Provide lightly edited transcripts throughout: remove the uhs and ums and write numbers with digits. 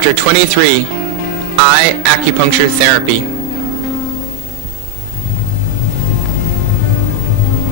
Chapter 23, Eye Acupuncture Therapy.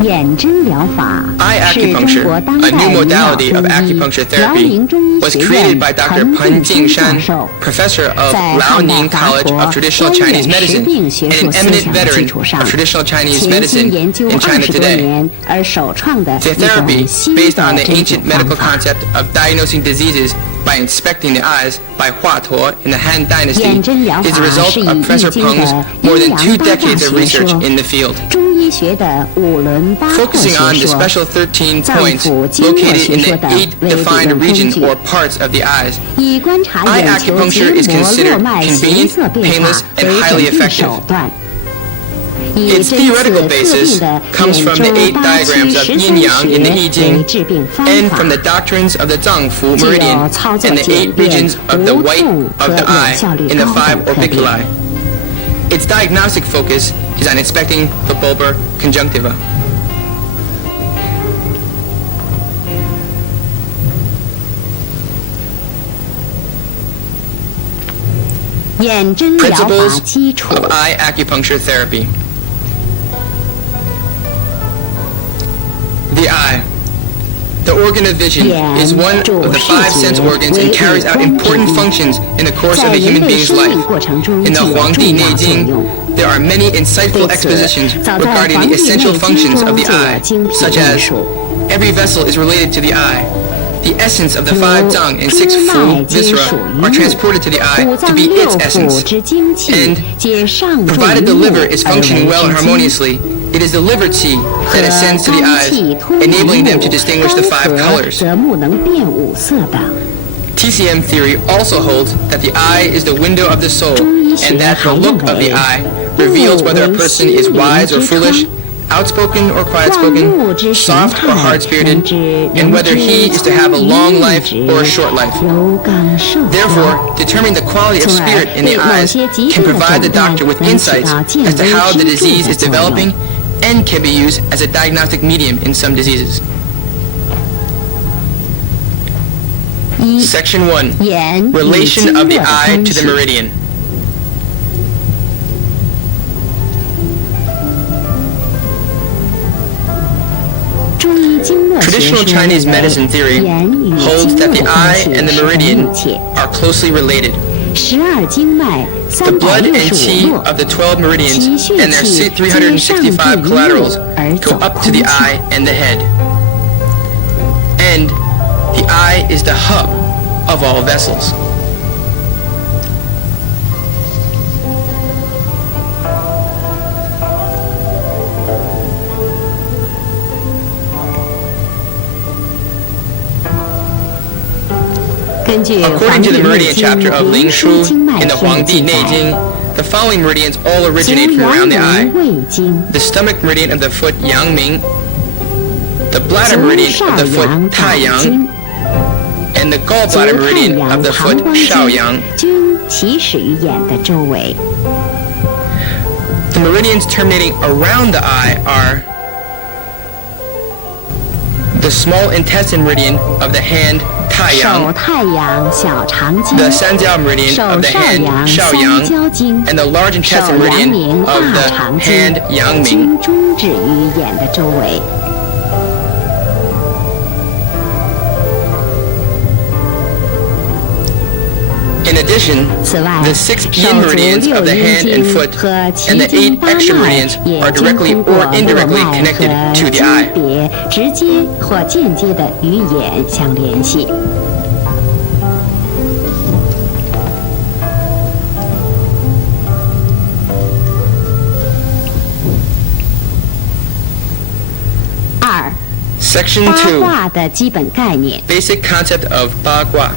眼针疗法 Eye 是中 acupuncture, 国当 a 代 new 医疗 modality 中 of 医 acupuncture 辽 therapy, 宁中医 was 学 created 院 by Dr. 陈 Pan 定生教 Jingshan, 授， professor of 在汉代 Liaoning 法 College 国 of Traditional 观 Chinese 点实 Medicine 病学 and 术 an 思 eminent 想的基 veteran 础上 of traditional Chinese 潜 medicine 心研究 in China 20多 today. 年而首创的 The 一种 therapy, 新 based 的 on the 针 ancient 灸方 medical 法。 concept of diagnosing diseases by inspecting the eyes by Hua Tuo in the Han Dynasty, 眼针疗 is the 法 result 是以 of 易 Professor 经 Peng's 的 more 阴 than 2阳八卦 decades of 学 research 说， in the field. 中医学的五轮八廓 Focusing 学 on the 说， special 13脏 points 腑经络 located 学 in 说 the 等 8 为理 defined 论根 regions 据， or parts of the eyes. 以观察 Eye 眼球 acupuncture 结 is 膜络 considered 脉形 convenient, 色变 painless, 化 and 为 highly 诊治 effective. 手段。以 Its 针刺 theoretical 特 basis 定的 comes 眼 from 周 the 8八区 diagrams of 13 yin yang in the 穴 I Ching 为治病方 and 法 from，the doctrines of the Zangfu 既有 meridian 操作 and the 简 8便、 regions of the 无 white 痛 of 和 the 有 eye 效率 in the 高 5等特点。 orbiculi. Its diagnostic focus is on inspecting the bulbar conjunctiva. 眼针疗法 Principles 基础 of eye acupuncture therapy. The eye. The organ of vision is one of the 5 sense organs and carries out important functions in the course 在 of a 人 human 类 being's 生 life. 命过程中 In 具 the 有 Huangdi 重要 Nei 作 Jing, 用。 there are many insightful 对此， expositions 早在 regarding 黄 the 帝内 essential 经 functions 中 of 就 the 有 eye, 精辟 such 论 as 述。 every vessel is related to the eye. The essence of the 如 5 zang and 6 诸 fu 脉皆 viscera 属于 are 目， transported to the eye 五 to 脏 be 六 its 腑 essence. 之精气 And 皆上注于 Provided the 目 liver is 而为 functioning well and 之精。 harmoniously, it is the liver qi 和 that ascends to the 肝 eyes, 气通于 enabling them to 目， distinguish the 5干和 colors. 则目能辨五色等。 TCM theory also holds that the eye is the window of the soul, 中医学 and that 还 the 认 look of 为 the eye reveals whether a 目为 person 心 is 灵 wise or 之 foolish, 窗， outspoken or 望 quiet-spoken, 目之神 soft or 态， hard-spirited, 能知 and 人 whether 之 he is to have a 聪 long 明 life 直 or a short life. 柔刚受教。 Therefore, determining the quality of 从而 spirit in 对 the 某 eyes 些疾 can 病的 provide the 诊断 doctor with 能起 insights 到见 as to 微 how the 知著 disease 的 is 作用。 developing and can be used as a diagnostic medium in some diseases. 一、 Section 1. 眼与 Relation 经 of the 络的 eye 关 to the 系。 meridian. Traditional Chinese medicine theory holds that the eye and the meridian are closely related. 12经脉 The blood and qi 365 of the 12 meridians 其血 and their 气 365 collaterals 而 go 走 up 空 to the 气。 eye and the head. And the eye is the hub of all vessels. According to the meridian chapter of Ling Shu in the Huangdi Nei Jing, the following meridians all originate from around the eye. The stomach meridian of the foot Yangming, the bladder meridian of the foot Taiyang, and the gallbladder meridian of the foot Shaoyang. 均起始于眼的周围。 The meridians terminating around the eye are the small intestine meridian of the hand 手 Taiyang, 太阳小肠经， the Sanjiao meridian 手 of the 少 hand 阳三 Shaoyang, 焦经， and the large 手 intestine 阳 meridian 明 of 大 the 肠 hand 经， Yangming. 均终止于眼的周围。 In addition, 此外， the 6手 yin 足 meridians 六 of the 阴 hand 经 and foot 和 and 脐 the 经 8八 extra 脉 meridians 也 are 经 directly 通过 or 络 indirectly 脉 connected 和 to the 分 eye. 别直接或间接的与眼相联系。 二、 Section 八 2. 卦的基本概念。 Basic concept of Ba Gua.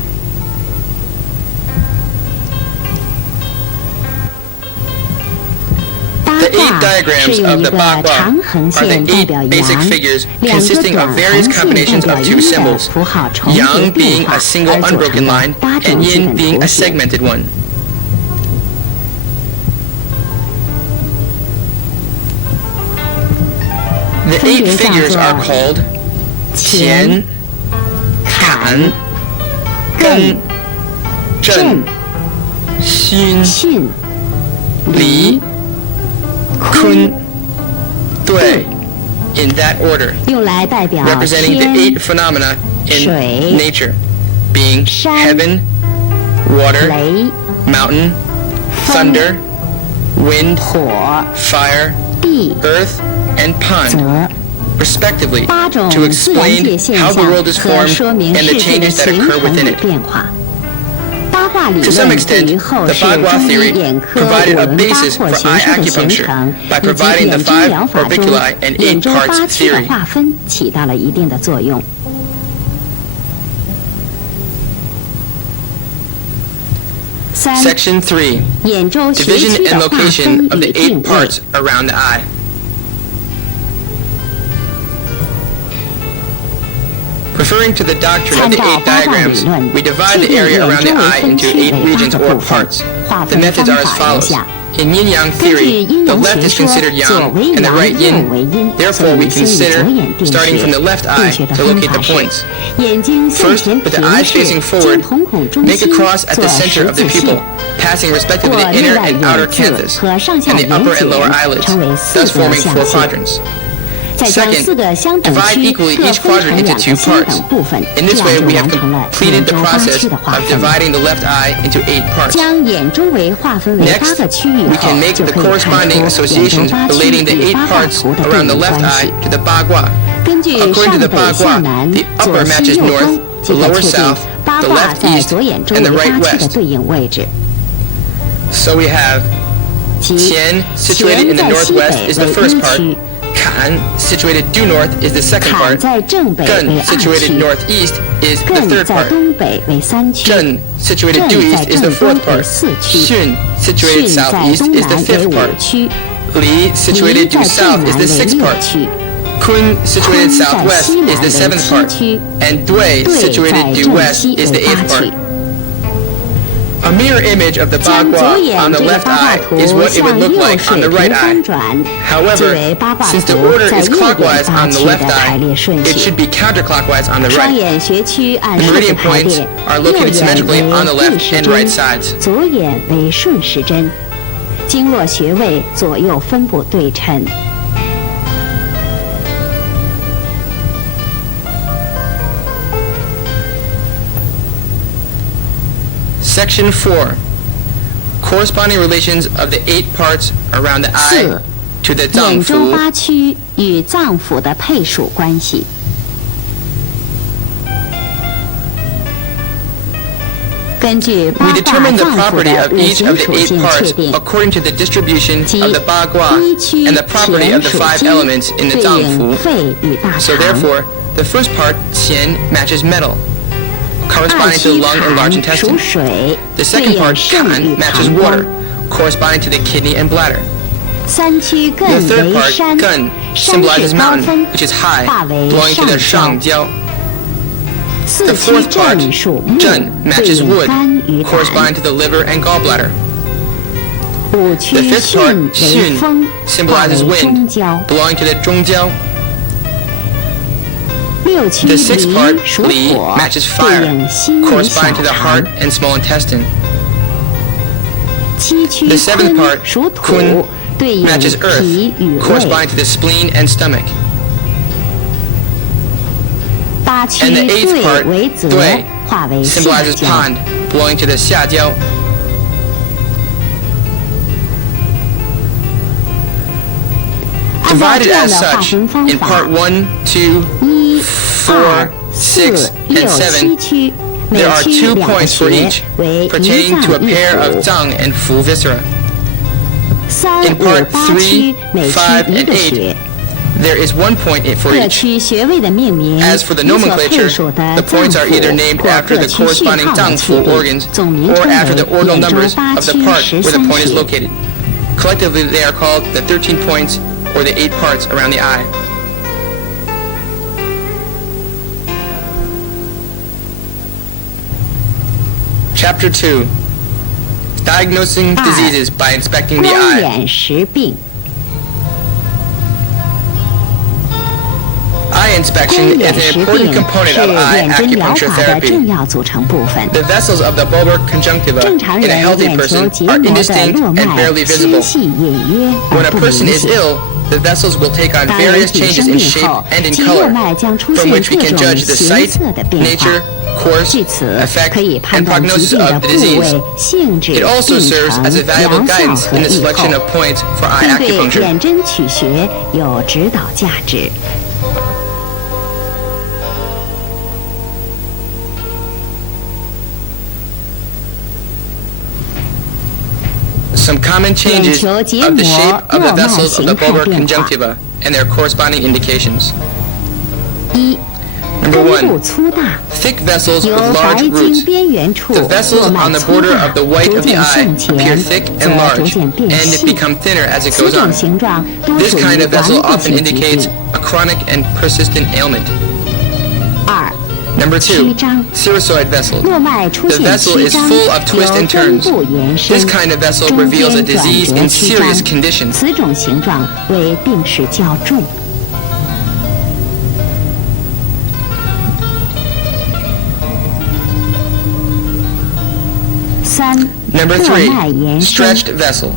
The 8 diagrams of the Ba Gua are the 8 basic figures consisting of various combinations of 2 symbols, Yang being a single unbroken line and Yin being a segmented one. The 8 figures are called 乾、坎、艮、震、心、巽、离、坤、兑 in that order, 用来代表 representing the 天、 8 phenomena in 水、 nature, being 山、 heaven, water, 雷、 mountain, thunder, wind, 火、 fire, 地、 earth, and pond, 泽。 respectively, 8种 to 自然界 explain 现 how 象 the world is 和 formed 说明 and 世 the 界的 changes that 形 occur 成 within 与 it. 变化。八卦理 To some 论对 extent, 于后 the 世 Bagua 中医 theory 眼科 provided a 五轮八 basis 或 for 学 eye 说的形 acupuncture 成， by 以及 providing the 眼针 5疗法中 orbiculi and 眼 8周 parts 8区的 theory. 划分起到了一定的作用。三、 Section 3. 眼周学 Division 区 and 的划 location 分 of the 与 8定位 parts。around the eye. Referring to the doctrine of the 8 diagrams, we divide the area around the eye into 8 regions or parts. The methods are as follows. In yin-yang theory, the left is considered yang and the right yin. Therefore, we consider, starting from the left eye, to locate the points. First, with the eyes facing forward, make a cross at the center of the pupil, passing respectively the inner and outer canthus, and the upper and lower eyelids, thus forming 4 quadrants. Second, divide equally each quadrant into 2 parts. In this way, we have completed the process of dividing the left eye into 8 parts. 将眼周围划分为8个区域 We 后， can make 就 the 可以看 corresponding 出眼周 associations 8 relating 区 the 与 8 八卦 parts 图的对 around the 应 left 关 eye 系。 to the Bagua. 根据 According 上 to the 北下 Bagua, 南 the 左 upper 西 matches 右 north, 东， the 即可 lower 确定 south, 八 the 卦 left 在 east, 左眼周 and 围 the right 8区的 west. 对应位置。 So we have 即 Qian, situated in the 乾在西 northwest, 北 is the 为 first 一 part. 区， Kan, situated due north, is the second 坎 part. 在正北为 Gun, 2 situated 区， northeast, is the 艮 third 在 part. 东北为3区， Zhen, situated 正 due 在 east, is 正 the 东 fourth 为 part. 4区， Xun, 巽 situated 在 southeast, 东 is the 南为 fifth 5 part. 区， Li, 离 situated 在 due 正 south, 南 is 为 the sixth 6 part. 区， Kun, situated 坤在 southwest, 西 is 南 the 为 seventh 7 part. 区， And Dui, 对 situated 在 due 正 west, 西 is 为 the 8 eighth part. 区。 A mirror image of the 将左 Bagua 眼 on 这 the 个 left 八卦 eye 图 is what it 向 would look 右 like on 水 the 平 right 翻 eye. 转，即 However, 为八卦 since the 图 order 在 is 右眼 clockwise 8 on the 区 left 的排 eye, 列顺 it 序 should。be counterclockwise on the 双 right. 眼穴区按 The 顺序 meridian 排 points 列， are 右 located 眼 symmetrically 为 on the 逆 left 时 and 针 right，sides. 左眼为顺时针，经络穴位左右分布对称。Section 4. Corresponding relations of the 8 parts around the eye 4. to the 眼周 zangfu. 8区与脏腑的配属关系。根据八 We 卦 determine the 脏腑 property 的 of 五 each 行 of the 属 8性确 parts 定， according to the distribution 即 of the Bagua 第一区 and the property 田 of the 属 5 金， elements in the 对应 zangfu. 肺与大 So 肠。 therefore, the first part, Qian, matches metal, 二 corresponding to 区 the lung and large 坎属 intestine. 水， The 对 second 应 part, 肾 Kan, 与 matches 膀 water, 胱。 corresponding to the kidney and bladder. 三区 The 艮 third 为 part, 山， Gun, 山 symbolizes 是高 mountain, 峰， which is high, 化为 belonging to the 上焦。 Shangjiao. 四 The 区 fourth part, 震属木， Zhen, 对 matches 应 wood, 肝与胆。 corresponding to the liver and gallbladder. 五区 The fifth part, 巽为 Xun, 风，化 symbolizes 为中 wind, 焦。 belonging to the Zhongjiao. 六区 The sixth 离 part, 属 Li, 火， matches 对 fire, 应心与小 corresponding to the 肠 heart。and small intestine. 七区 The seventh 坤 part, 属 Kun, 土，对应 matches 脾 earth, 与胃。 corresponding to the spleen and stomach. 八区 And the eighth 兑 part, 为泽， Dui, 化为下 symbolizes 焦。 pond, belonging to the Xiajiao. Divided as such, in part 1, 2, 一、 4, 二、 6, 四、 and 六、7 7, 区，每 there are 区 2 2个 points for 穴 each, 为一 pertaining to a 脏一 pair of 腑。 zang and fu viscera. 三、 In 五、 part 八 3, 区每区 5, 一 and 个 8, 穴。 there is 1 point for 各 each. 区穴位的命名 As for the 以所配 nomenclature, 属的 the 脏 points are either 腑 named 或 after 各 the 区序 corresponding 号的 zangfu 确定， organs 总名 or 称 after the 为 ordinal 眼周 numbers 八 of the 区 part where the 13 point is 穴。 located. Collectively, they are called the 13 points or the 8 parts around the eye. Chapter 2. Diagnosing diseases by inspecting the 观 eye. 眼识病。 Eye inspection is 眼 an 识 important 病 component 是 of eye 眼针疗 acupuncture 法的重 therapy. 要组成部分。 The vessels of the bulbar conjunctiva 正常 in a 人 healthy 眼球 person 结 are 膜的 indistinct 络 and 脉 barely 纤 visible. 细隐约 When 而 a 不 person 明 is 显。 ill, the vessels will take on 当人 various 体 changes 生 in 病 shape 后， and in 其络 color, 脉将出 from 现 which we 各 can 种 judge the 形 sight, 色的变化 nature,。course, 据此 effect, 可以判 and 断疾 prognosis 病的 of 部 the disease. 位、性质、 It also 病 serves 程、 as a valuable 疗效 guidance 和 in the 预 selection 后 of，points for eye 并对 acupuncture. 眼针取穴有指导价值。Some common changes 眼球结 of the 膜 shape of 络 the 脉 vessels of 形 the 态 bulbar 变化。 conjunctiva and their corresponding indications. 一、 Number 根部 1. 粗大， Thick vessels 由 with 白 large 经 roots. 边缘处 The 络 vessels 脉 on the 粗 border 大， of the white 逐 of the 渐 eye 向 appear 前， thick 则 and 逐 large, 渐变 and 细。 become thinner as it 此 goes 种 on. 形状多 This 属于 kind of 顽 vessel 固 often 性疾 indicates 病。 a chronic and persistent ailment. 二、 Number 2. 曲张， Sinusoid vessel. 络脉出 The 现 vessel 曲 is 张， full of twists 由 and 根 turns. 部延伸， This kind of vessel 中 reveals a 间转 disease 折 in 曲 serious 张。 condition. 此种形状为病势较重。三、 Number 络 3. 脉延伸。 Stretched vessel.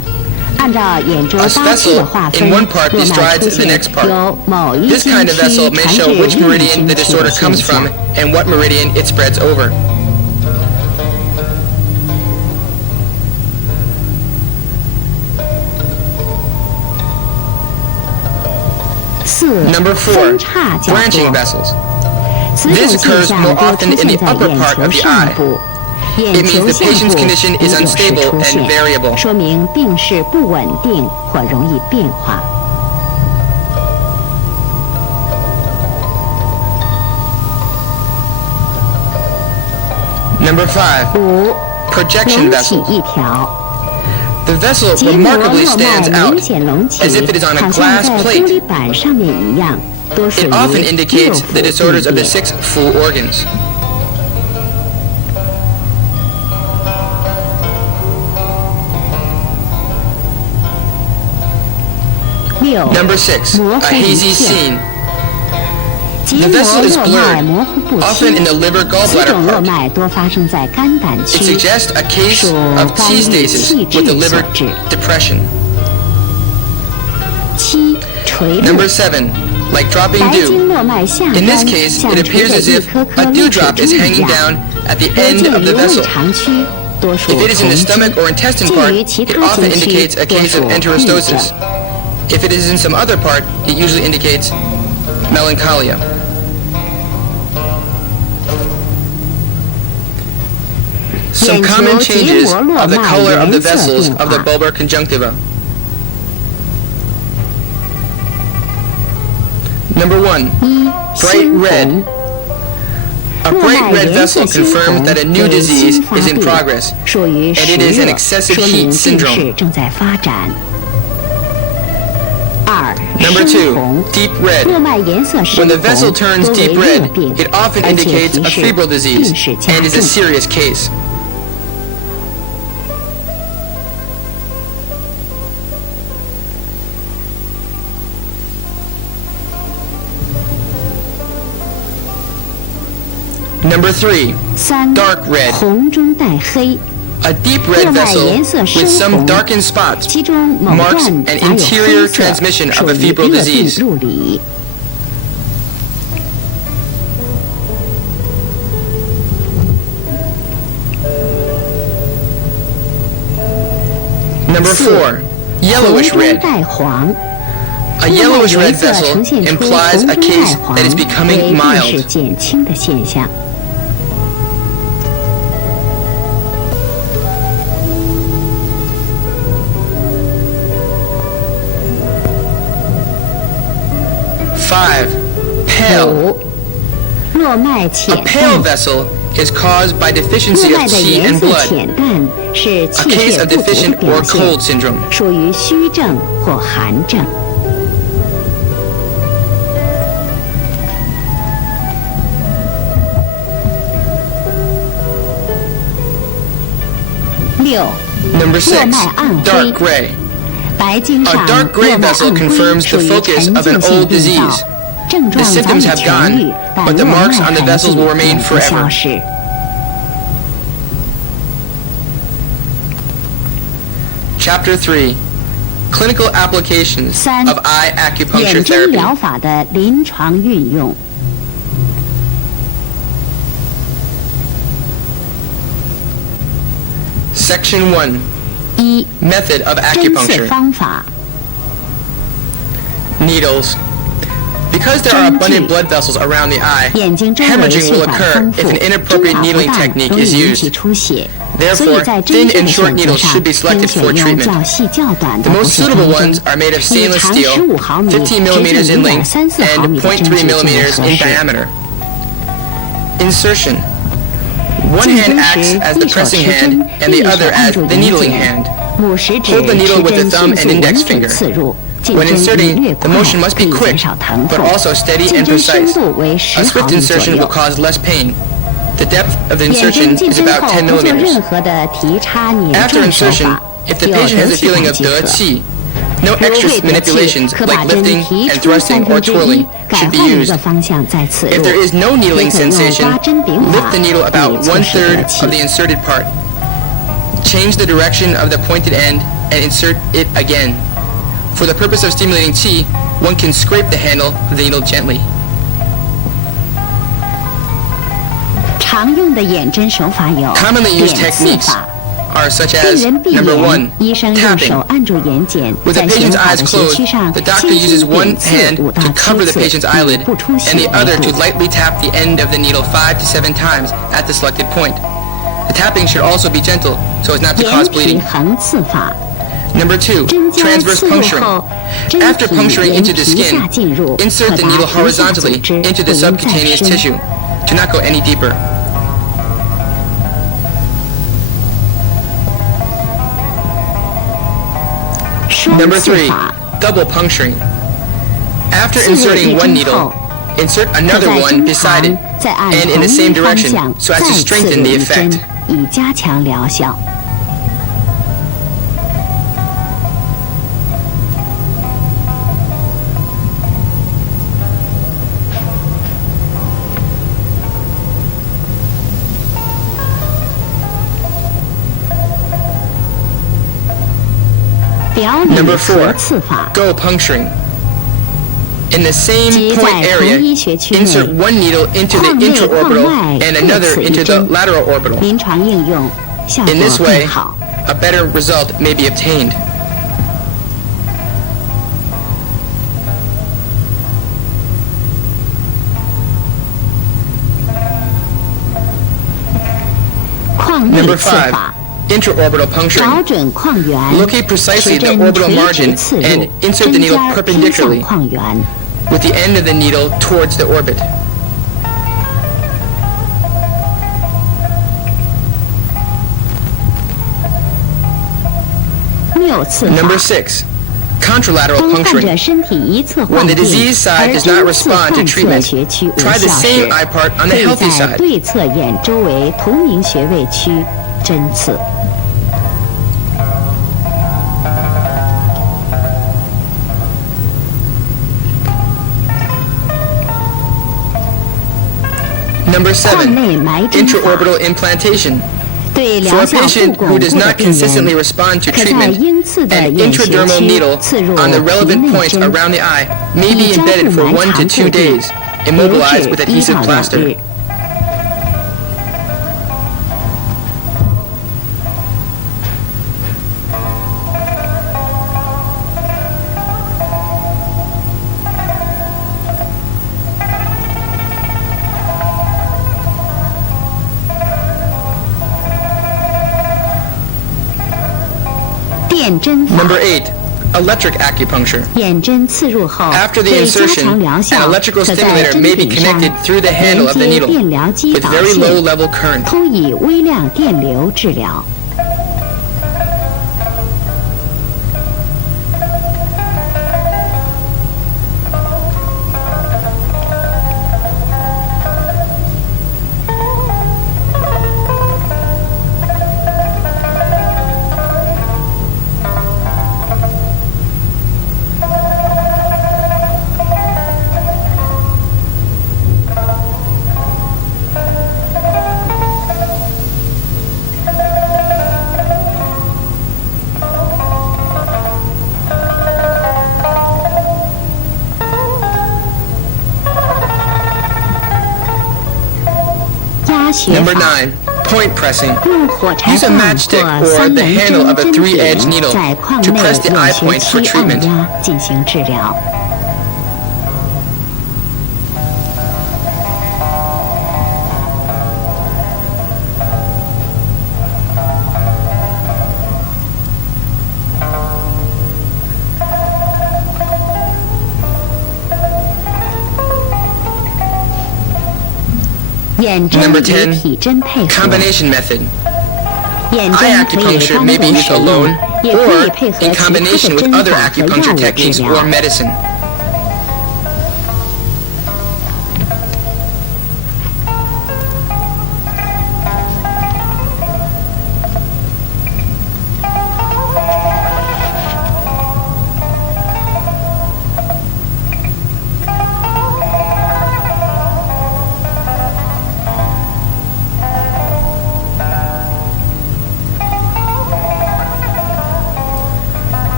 按照眼周 A 八区的 vessel 划 in 分， one part 络脉 bestrides 出 the 现 next part. 由某一 This 经 kind of 区 vessel may 传 show 至 which 另一 meridian 经 the 区的 disorder 现 comes 象 from。and what meridian it spreads over. 四、 Number 分 4. 叉较 Branching 多。 vessels. 此种 This 现 occurs 象 more 多 often 出 in the 现在 upper 眼 part 球 of the 上 eye. 部， It 眼 means 球 the 下 patient's 部 condition 也 is 有时 unstable 出 and 现， variable. 说明病势不稳定或容易变化。Number 5. 五、 Projection 隆起 vessels. 一条。 The vessel 结膜 remarkably 络脉 stands 明 out, 显隆起， as if it is on a 好像 glass 在 plate. 玻璃板上面一样，多属于 It often 六 indicates 腑 the disorders of 病 the 变。 6 full organs. 六、 Number 6. 模 A 糊一 hazy 片。 scene. 结 The 膜 vessel is 络脉 blurred, 模糊不 often 清，in the liver 此 gallbladder 种络 part. 脉多发生在肝胆 It 区， suggests a case 属 of 肝 T 郁 stasis 气 with the 滞所 liver 致。 depression. 七、垂落。 Number 7. Like dropping 白经 dew. 络脉下 In 端 this case, 像 it 垂 appears 着 as 一 if 颗颗 a 露水 dewdrop 珠 is 一 hanging 样， down at the 多 end 见 of 于 the 胃 vessel. 肠区，多属 If it is in the 同 stomach 经； or intestine 见 part, 于其 it 他 often 经区， indicates a 多 case 属 of 郁症。 enterostosis. If it is in some other part, it usually indicates melancholia. 眼 Some common 球结 changes 膜络 of the 脉 color of the 颜色 vessels 变 of the 化。 bulbar conjunctiva. Number 1. 一、 Bright 猩 red. 红。 A 络 bright 脉 red 颜色 vessel 猩 confirms 红 that a new 为 disease 新发 is in 病， progress, 属于 and 实 it is an 热， excessive 说 heat 明病 syndrome. 势正在发展。二、 Number 深 2. 红。 Deep 络 red. 脉颜色深 When the 红， vessel turns 多为 deep 热 red, 病， it often 而且 indicates 提 a 示 febrile 病 disease 势加 and is a 重。 serious case. Number 3. 三、 Dark red. 红中带黑， A deep 络 red 脉 vessel 颜色 with 深 some 红， darkened spots 其中某 marks 段 an 杂有 interior 黑色， transmission of 属 a 于 febrile 热病 disease. 入里。Number 4. 红 Yellowish 中 red. 带黄， A 络脉 yellowish 颜 red 色 vessel 呈现出 implies 红 a 中带 case 黄， that is 为 becoming 病势 mild. 减轻的现象。5. Pale. 五、络脉 A 浅 pale 淡， vessel is caused by 络 deficiency 脉 of 的 qi 颜 and 色 blood, 浅淡是 a 气 case 血 of 不足的 deficient 表 or 现 cold，syndrome. 属于虚症或寒症。六、 Number 络 6. 脉暗灰 Dark，gray. 白经 A 上 dark 络 gray 脉 vessel 暗灰 confirms 属 the 于 focus 沉 of an 浸性 old 病灶 disease. 症 The 状早 symptoms 已 have 痊愈， gone, 但 but the 络脉 marks on the 痕 vessels 迹 will remain 永不消 forever. 失。Chapter 3: Clinical Applications 3. of Eye Acupuncture 眼针 Therapy. 疗法的临床运用。Section 1: 一、 Method of 针刺 Acupuncture. 方法。 Needles. Because there are abundant blood vessels around the eye, 眼睛周围 hemorrhaging 血 will 管 occur 丰富， if an 针 inappropriate 法不 needling 当 technique 容易 is 引起 used. 出血。所以 Therefore, 在针 thin 剂的 and short 选择 needles 上， should be 应 selected 选 for 用 treatment. 较细较短的 The 不 most 是 suitable 钢 ones 针， are made of 以 stainless 长 steel, 15毫米、 15直径 millimeters in length, 1.34毫 and 米的针 0.3 具最为 millimeters 合 in 适。 diameter. Insertion. One 进 hand 针 acts 时， as 一 the 手 pressing 持针 hand，and 另 the 一手 other 按 as 住 the 眼 needling 睑， hand. 拇食指 Hold the 持 needle with 针 the thumb 迅 and 速 index 稳准 finger. 刺入，进 When 针以 inserting, 略 the 快， motion must 可 be 以减 quick, 少疼 but 痛。 also steady 进 and 针深 precise. 度为 A 10 swift 毫米左 insertion 右 will。cause less pain. The depth of the 眼针 insertion 进 is 针 about 后 10不做 millimeters. 任何的提插捻 After 转手 insertion, 法， if the 有 patient 得 has a 气 feeling 管 of 即可。 qi, no 如 extra 未得气， manipulations 可 like 把针 lifting 提 and 出 thrusting or 1/3， twirling 改 should be 换一 used. 个方向再刺 If 入。 there is no 也 needling 可用 sensation, 刮针柄 lift 法 the needle 以 about 促使 1/3 得 of 气。 the inserted part. Change the direction of the pointed end and insert it again. For the purpose of stimulating qi, one can scrape the handle of the needle gently. 常用的眼针手法有 Commonly 点 used 刺 techniques 法。 are such 病 as 人闭 number 眼， 1, 医生用手 tapping. 按住眼睑， With 在 the 显 patient's 好 eyes 的穴区 closed, 上 the doctor 轻 uses 轻 one 点刺 hand 5到 to 7 cover the 次， patient's 以 eyelid, 不出血 and the 为 other 主 to。lightly tap the end of the needle 5 to 7 times at the selected point. The tapping should also be gentle so as not to 眼 cause 体 bleeding. 横刺法， Number 2, 针尖 transverse 刺入 puncturing. 后，针 After 体 puncturing 沿 into the 皮下 skin, 进入，可 insert 达 the needle 皮下组 horizontally 织， into 不 the 应再 subcutaneous 深。 tissue. Do not go any deeper. Number 双刺 3, 法， double puncturing. After 刺入 inserting 一 one 针 needle, 后， insert 可 another 在 one 针 beside 旁 it 再按 and 同 in the 一 same 方 direction 向 so as 再 to 刺 strengthen 入 the 一针 effect.，以加强疗效。表里 Number 合 4, 刺法， go puncturing. In the same 即 point 在同 area, 一学区内， insert one needle into the 眶内眶 intraorbital 外 and 各 another 刺一 into the 针， lateral orbital. 临床应用效 In 果 this way, 更好。 a better result may be obtained. Number 刺 5, 法， intraorbital 找 puncturing. 准矿源， Locate precisely 持 the 针 orbital 垂 margin 直刺 and 入， insert 针 the needle 尖儿偏向 perpendicularly 矿源。 with the end of the needle towards the orbit. Number 6, contralateral 当患者 puncturing. 身体一侧 When 患 the 病， disease side 而 does not 针刺 respond to 患侧 treatment, 穴区无 try the 效 same 时， eye part on 可 the 以 healthy 在 side. 对侧眼周围同名穴位区针刺。Number 眶 7, 内埋针法， intraorbital implantation. 对 For 疗 a 效不 patient 巩 who 固 does 的 not 病 consistently 人， respond to 可在 treatment, 应刺的 an 眼穴 intradermal 区 needle 刺入 on the 皮 relevant 内 points 针， around the eye may be 以胶 embedded 布 for 埋 1 to 肠 2 固定， days, 留 immobilized 置 with 1 adhesive 到2 plaster. 日。电针法， Number 8, electric acupuncture. 眼针刺入后， After the 为加 insertion, 强疗 an 效， electrical 可在 stimulator 针 may be 柄上 connected through the handle 连 of the 接 needle 电疗机 with 导 very 线， low level current. 通以微量电流治疗。学 Number 法。 9. Point pressing. 用火柴 Use a 棒 matchstick 或 or 三 the 元 handle 针 of a 针 3-edged 点 needle 在矿 to 内 press the eye 用point 穴 for 期按 treatment. 压进行治疗。眼针 Number 与 10. 体针配合。 Combination method. 眼 Eye 针可以 acupuncture 单 may be 独 used 使用 alone， 也可 or 以配合 in 其他的 combination with 针 other 法和药 acupuncture 物治 techniques 疗。 or medicine.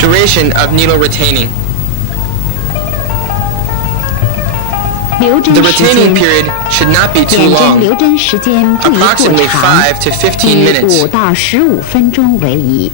Duration of needle retaining. 留针 The 时 retaining 间， period should not be too 眼针 long, 留针时间不宜过 approximately 长， 5 to 15以 minutes. 5到15分钟为宜。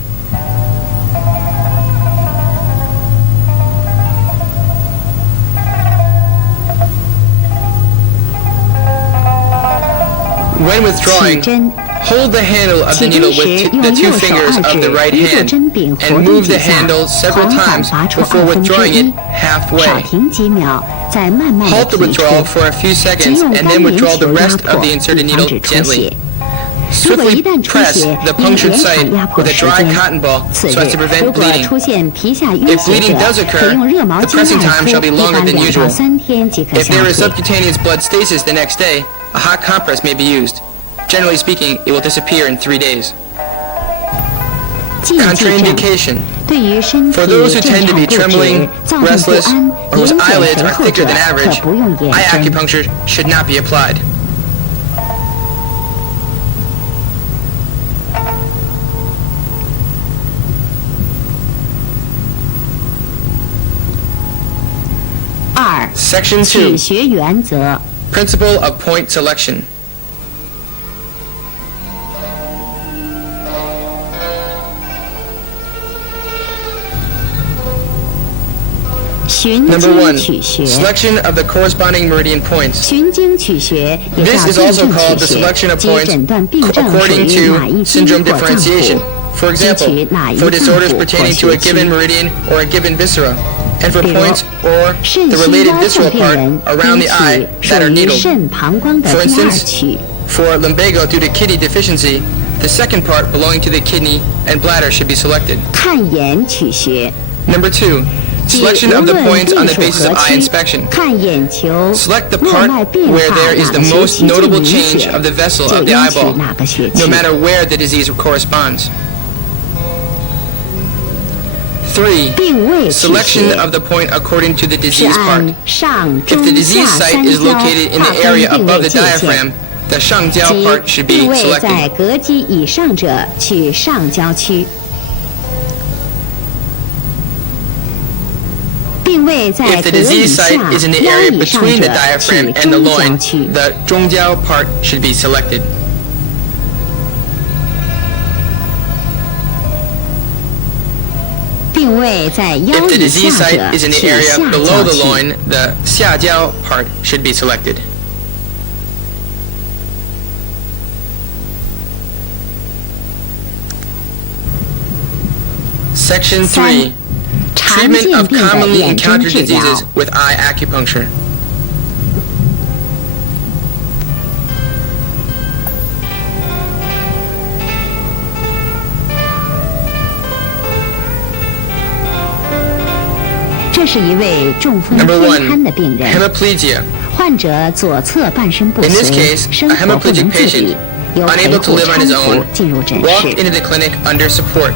When 起 withdrawing, 针， hold the handle of the 起 needle 针时 with 用 the 2右手 fingers 二 of 指 the right 依着 hand 针柄活 and 动 move 几 the 下， handle several 缓缓 times 拔出 before 1/2 withdrawing it 少 halfway. 停几秒，再慢慢的 Halt the 提出。 withdrawal for a few 即 seconds 用 and 单 then 棉 withdraw the 球压 rest 迫， of the 以 inserted 防 needle 止出 gently. 血。如果 Swiftly 一旦出 press 血， the 应 punctured 延 site 长压迫 with a 时 dry 间。 cotton ball 次 so as 日， to prevent 如果 bleeding. 出现皮下淤 If 血 bleeding 者， does 可 occur, 用热毛 the 巾 pressing 按 time 敷， shall be 一 longer 般 than 2到 usual. 3天即可 If 下 there is 退。 subcutaneous blood stasis the next day, a hot compress may be used. Generally speaking, it will disappear in 3 days. 禁忌症 Contraindication. 对于身体 For those who 震 tend to 颤 be 不止、 trembling, 躁动不 restless, 安、 or whose 眼睑 eyelids 肥 are 厚 thicker 者， than 可 average, 不用眼 eye 针。 acupuncture should not be applied. 2. Section 取 2. 穴原则。 Principle of point selection. 循 Number 经 1. 取穴。 Selection of the corresponding meridian points. 循经取穴也 This 叫 is 辨 also 证 called 取 the 穴， selection of 即 points 诊断病症属 according 于哪一 to 经 syndrome 或脏 differentiation. 腑， For 汲 example, 取哪一 for 脏 disorders 腑或 pertaining to a 穴 given 区。 meridian or a given viscera, and for 比如 points or 肾 the 心 related 腰 visceral 症病 part 人 around 应 the eye 取 that 属 are 于 needled. 肾膀胱的 For 第二 instance, 区。 For lumbago due to kidney deficiency, the second part belonging to the kidney and bladder should be selected. 看眼取穴， Number 2. 即 Selection 无 of the 论 points on 隶 the 属 basis 何 of eye 区， inspection. 看眼球 Select the 络 part 脉变 where 化 there is 哪 the 个穴 most 区最 notable 明 change 显， of the vessel 就 of the 应取 eyeball, 哪个穴 no 区。 matter where the disease corresponds. 3. 定位取 Selection 穴 of the point according to the 是 disease part. 按上 If 中 the 下 disease site 三 is 焦 located in 划 the 分 area 定 above 位 the 界限， diaphragm, the 上焦 part 即 should be 定位在 selected. 膈肌以上者取上焦区，定位在 If the 膈以 disease 下 site is in the 腰 area 以上 between 者 the 取 diaphragm and the 中焦 loin, 区。 the 中焦 part should be selected. 定位在腰 If the 以 disease 下 site 者 is in the 取 area 下 below 焦 the 区。 loin, the 下焦 part should be selected. Section 3. 常 Treatment 见 of 病的 commonly 眼针 encountered 治疗 diseases with eye acupuncture. 这是一位中风 Number 偏 1. 瘫的病人， Hemiplegia. 患者左侧半身不 In this 遂， case, 生 a 活不 hemiplegic 能自理 patient,，由陪 unable to 护 live on 搀 his 扶 own, 进入诊 walked 室。 into the clinic under support.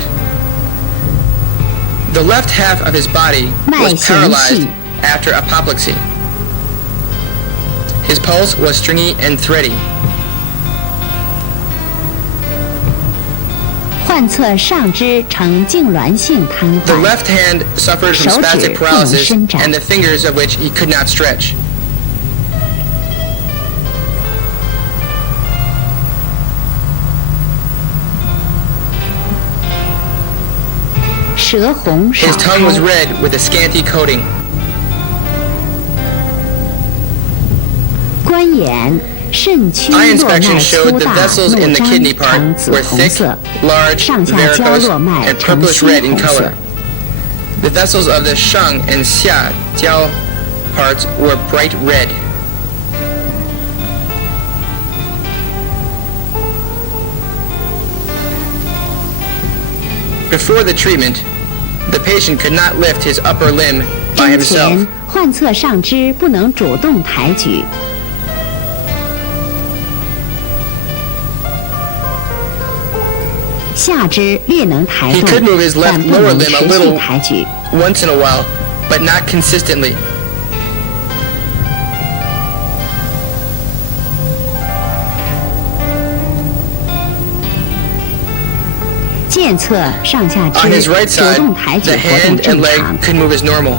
The left half of his body 脉 was 弦 paralyzed 细， after apoplexy. His pulse was stringy and thready. 患侧上肢呈痉挛性瘫 The 痪， left hand suffered from 手指 spastic 不能 paralysis 伸展。 and the fingers of which he could not stretch. 舌红少 His 开 tongue was red with a scanty coating. 观眼肾区 Eye 络脉 inspection 粗 showed the 大 vessels 络 in the 张 kidney part 呈紫 were 红 thick, 色， large, 上下焦 varicose, 络脉 and 呈 purplish 鲜 red in 红 color. 色。 The vessels of the sheng and xia jiao parts were bright red. Before the treatment, the patient could not lift his upper limb by 针 himself. 前患侧上肢不能主动抬举，下肢略能抬 He 动 could move his，left 但不 lower 能 limb a 持续 little 抬举。 once in a while, but not consistently. 健侧上下 On his 肢 right 主 side, 动抬举 the 活动 hand and 正 leg 常。 could move as normal.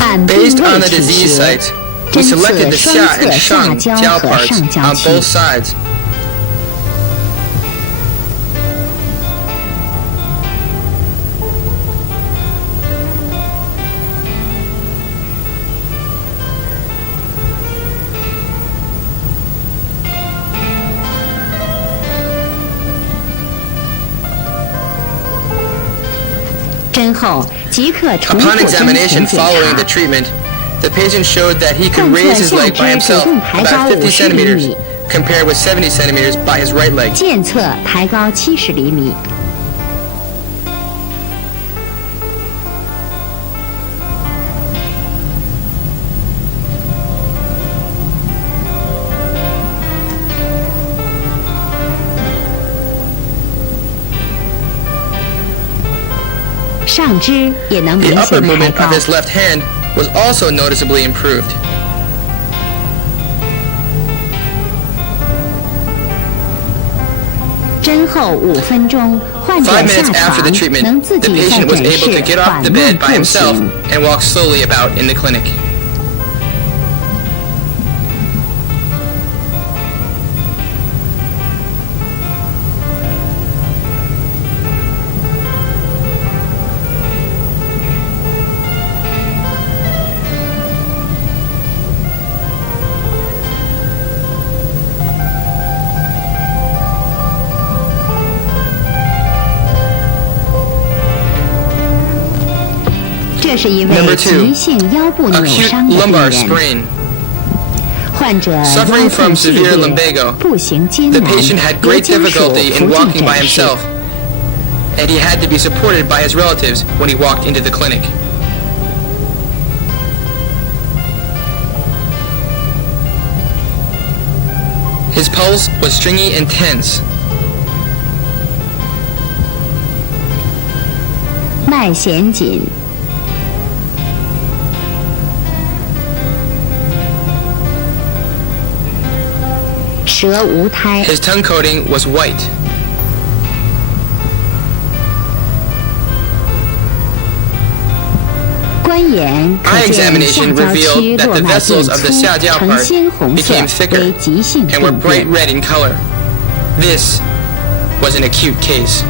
按病 Based on 位 the 取 disease 穴， sites, we 针 selected 刺 the 双 xia 侧 and 下 sheng 焦 jiao 和 parts 上焦 on 区 both。sides. 针后即可重 Upon 复针前 examination 检 following the 查。 treatment, the patient showed that he could 患 raise 侧 his 下 leg by 肢主 himself 动抬高 about 50 50厘 centimeters, 米， compared with 70 centimeters by his right leg. 健侧抬高70厘米。上肢也能 The 明 upper 显抬 movement 高 of。his left hand was also noticeably improved. 针后5分钟，患者 5下 minutes after 床 the treatment, 能自 the 己在 patient was 诊 able to 室 get off 缓 the 慢 bed by 步 himself 行。 and walk slowly about in the clinic. 这是一 Number 位 two, 急性腰部扭 Acute 伤的病 lumbar 人， sprain. 患者腰 Suffering 痛 from 剧 severe 烈， lumbago, 步行艰 the 难， patient had 由 great 家属 difficulty in 扶进 walking by 诊室。 himself, and he had to be supported by his relatives when he walked into the clinic. His pulse was stringy and tense. 脉弦紧，舌无苔， His tongue coating was white. 观眼可 Eye 见 examination 下焦区 revealed that 络 the 脉 vessels 变 of the 粗， xiajiao 呈 part 鲜红色， became thicker 为急性 and were 病 bright 变。 red in color. This was an acute case.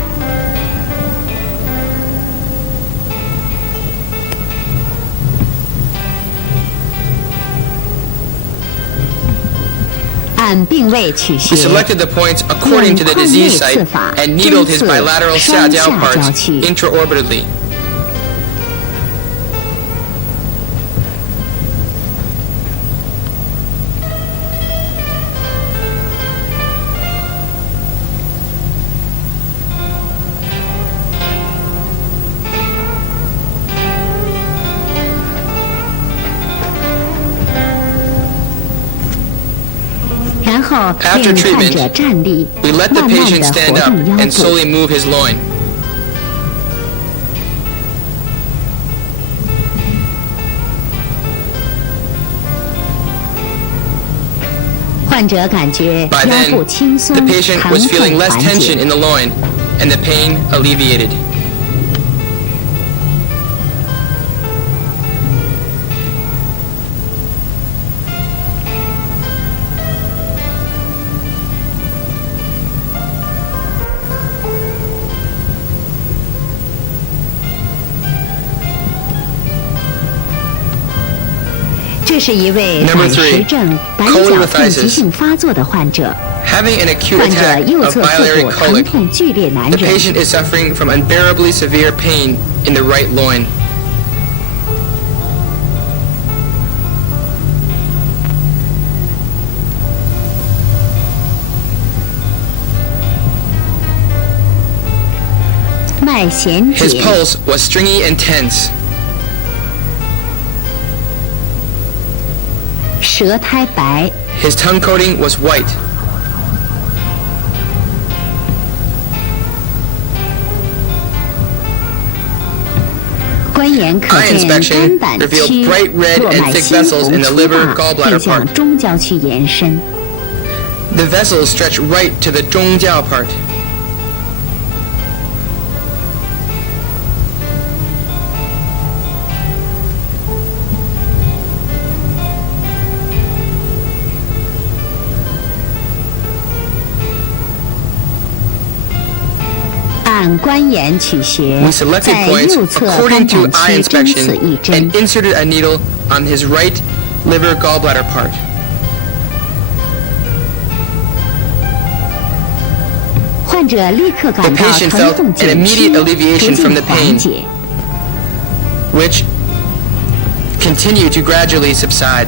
按病位取 We 穴， selected the points according to the 用 disease 眶内 site 刺法 and needled his 针刺 bilateral 双 xiajiao 下 parts 焦区。 intraorbitally. 然后 After 令患者 treatment, 站立， we let the 慢慢 patient 地 stand 活 up 动腰 and 部。 slowly move his loin. 患者感觉 By 腰 then, 部轻松， the patient 疼 was 痛 feeling less 缓 tension 解。 in the loin, and the pain alleviated. 这是一位 Number 胆石 three, 症胆 cholecystectomy 绞痛急性发作的患者。 Having an acute 患者 attack 右 of 侧腹 biliary 部疼 colic, 痛剧烈难 the 忍， patient is suffering from unbearably severe pain in the right loin. 脉弦 His 紧， pulse was stringy and tense. 舌苔白， His tongue coating was white. 观眼可 Eye 见 inspection 肝胆 revealed 区 bright red 络 and 脉 thick 猩 vessels in 红 the 粗 liver 大， gallbladder 并向 part. 中焦区延伸。 The vessels stretch right to the 中焦 part. 按观眼取穴 We，selected 在 points 右侧 according 肝 to 胆 eye 区针 inspection 刺一针 and，inserted a needle on his right liver gallbladder part. 患者立刻 The 感到 patient 疼 felt 痛 an 减 immediate 轻， alleviation 逐 from 渐 the 缓 pain, 解。 which continued to gradually subside.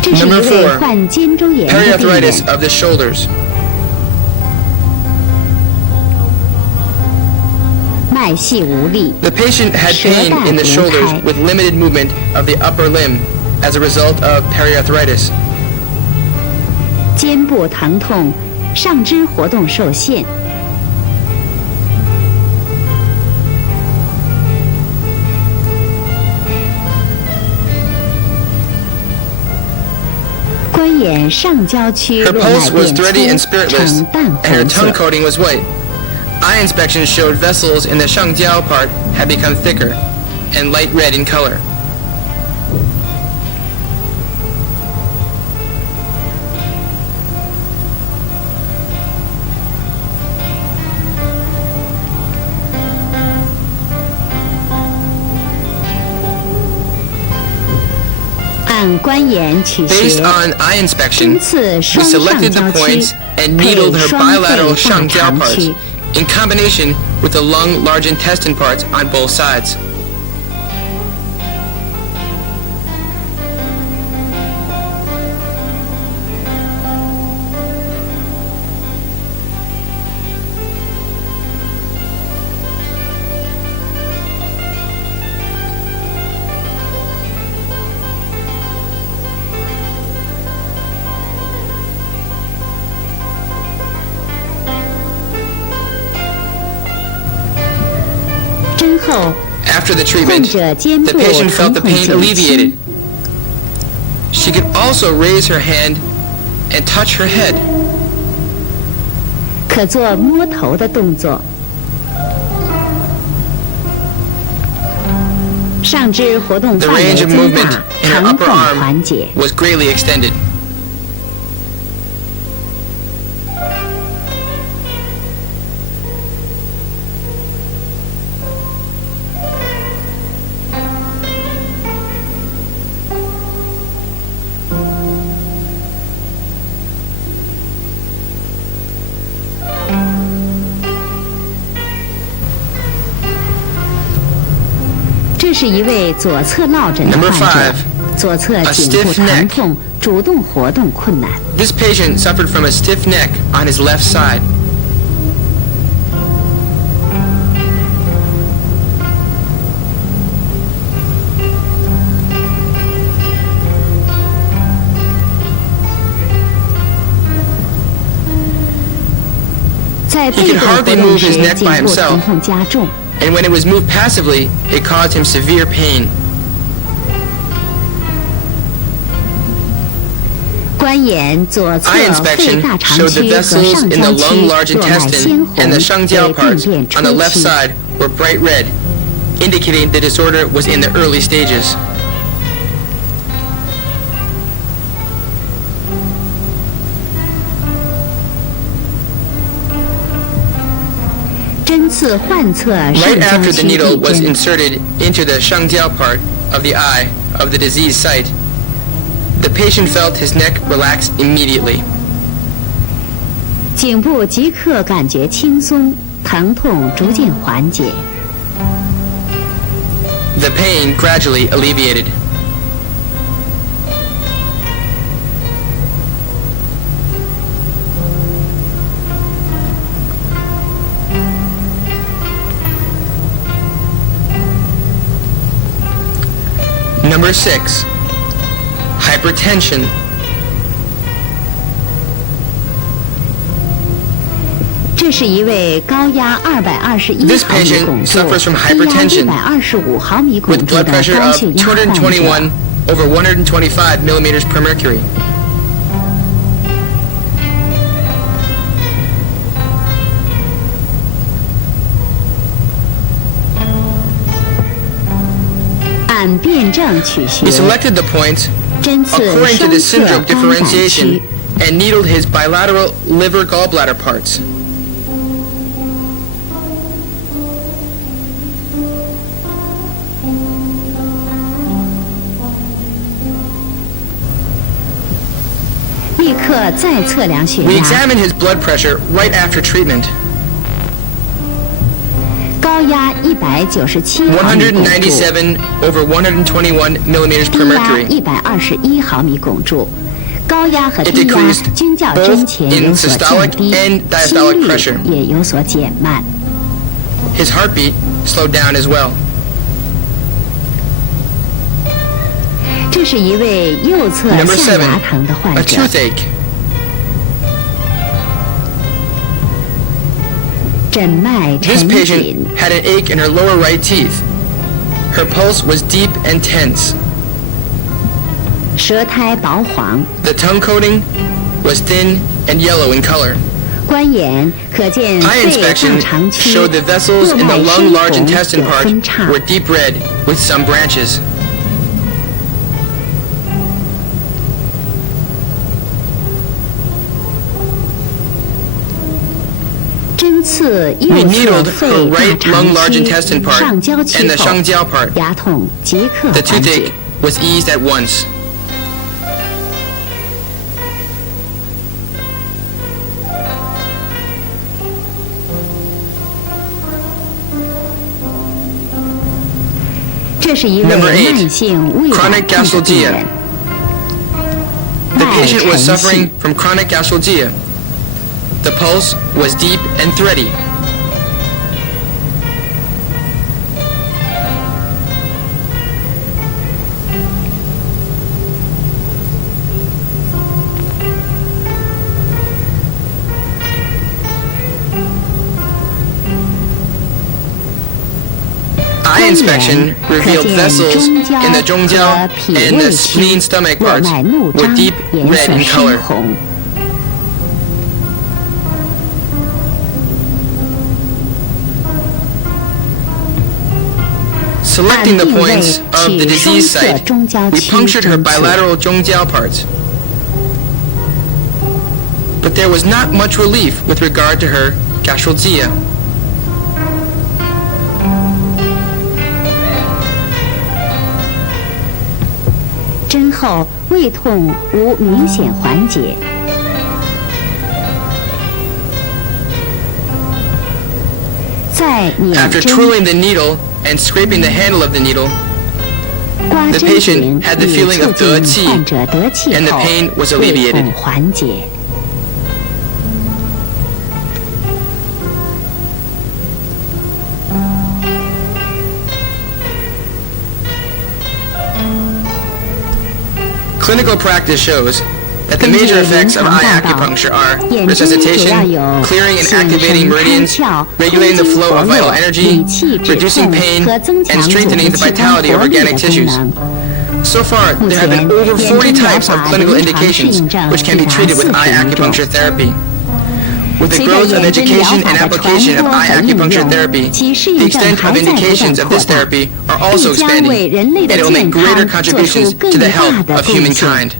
这是一 Number 位 four, 患肩周炎的病人 Periarthritis，of the shoulders. 脉细无力， The patient had pain in the shoulders with limited movement of the upper limb as a result of periarthritis. 肩部疼痛，上肢活动受限。观眼上焦区 Her 络脉 pulse was 变 thready and 粗， spiritless, 呈淡 and her 红 tongue 色。 coating was white. Eye inspection showed vessels in the shangjiao part had become thicker and light red in color. 按观眼取 Based 穴， on eye 针 inspection, 刺 we 双上 selected the 焦区 points and 配 needled her 双 bilateral 肺大 shangjiao 肠 parts 区。 in combination with the lung large intestine parts on both sides. 针后， After the 患 treatment, 者肩 the 部 patient 疼 felt the 痛 pain 减 alleviated. 轻， She could also raise her hand and touch her head. 可做摸头的动作。上肢活动 The 范围 range of 增 movement 大， in her 疼 upper 痛缓 arm 解。 was greatly extended. 这是一位左侧落枕的 Number 患者 5, 左侧颈部疼痛，主动活动困难。This patient suffered from a stiff neck on his left side. 在背部活动时，颈部疼痛加重。And when it was moved passively, it caused him severe pain. 观眼左侧 Eye 肺 inspection 大肠 showed the 区和 vessels 上 in the 焦 lung, 区 large 络脉鲜 intestine 红 and the 上焦为病 parts 变 on the 初 left 期。 side were bright red, indicating the disorder was in the early stages. 针刺患侧 Right 上 after 焦 the 区 needle 地 was 针， inserted into the 上焦 part of the eye of the diseased site, the patient felt his neck relax immediately. 颈部即刻感觉轻松，疼痛逐渐缓解。The pain gradually alleviated. Number 6. Hypertension. 这是一位高压221 This 毫米 patient 汞柱、 suffers from 低压 hypertension 125毫米汞 with 柱 blood 的 pressure 高 of 血压患者。 221 over 125 millimeters per mercury. 按辩证取穴 He，selected the points 针刺 according to 双 the 侧 syndrome 肝胆 differentiation 区。 and needled his bilateral liver gallbladder parts. 立刻再测量血 We 压， examined his blood pressure right after treatment. 高压197毫米汞柱， 197 over 121 millimeters 低 per 压 mercury. 121毫米汞柱。高压和 It 低压 decreased 均较针前 both in 有所降 systolic 低， and 心 diastolic 率 pressure. 也有所减慢。 His heartbeat slowed down as well. 这是一位右侧 Number 下 7. 牙疼的患 A 者， toothache. 诊脉 This 沉 patient 紧， had an ache in her lower right teeth. Her pulse was deep and tense. 舌苔薄黄， The tongue coating was thin and yellow in color. 观眼可见 Eye 肺大 inspection 肠区 showed the vessels 络 in the 脉 lung 深 large 红 intestine 有 part 分叉 were，deep red with some branches. 针刺 We 右侧 needled 肺 her 大 right 肠 lung large 区 intestine part 上焦区 and the 后， 上焦 part. 牙痛即刻 The 缓解 toothache。was eased at once. Number 8，这是一位 Number 8，慢性胃 chronic 绞痛的病 gastralgia 人， The 脉 patient 沉 was 细 suffering from chronic gastralgia. The pulse was deep and thready. 观 Eye 眼 inspection 可 revealed 见 vessels 中 in the 焦 zhongjiao 和脾 and 胃 the 区 spleen stomach 络 parts 脉怒 were 张， deep 颜 red 色 in 深 color. 红。 Selecting the 按定位 points of the 取双 disease 侧 site, 中焦 we 区 punctured her 针刺。 bilateral zhongjiao parts. But there was not much relief with regard to her gastralgia. 针后胃痛无明显缓解。再捻 After 针， twirling the needle and scraping the handle of the needle, The patient had the feeling of 得气 and the pain was alleviated. Clinical practice shows that the major effects of eye acupuncture are resuscitation, clearing and activating meridians, regulating the flow of vital energy, reducing pain, and strengthening the vitality of organic tissues. So far, there have been over 40 types of clinical indications which can be treated with eye acupuncture therapy. With the growth of education and application of eye acupuncture therapy, the extent of indications of this therapy are also expanding, and it will make greater contributions to the health of humankind.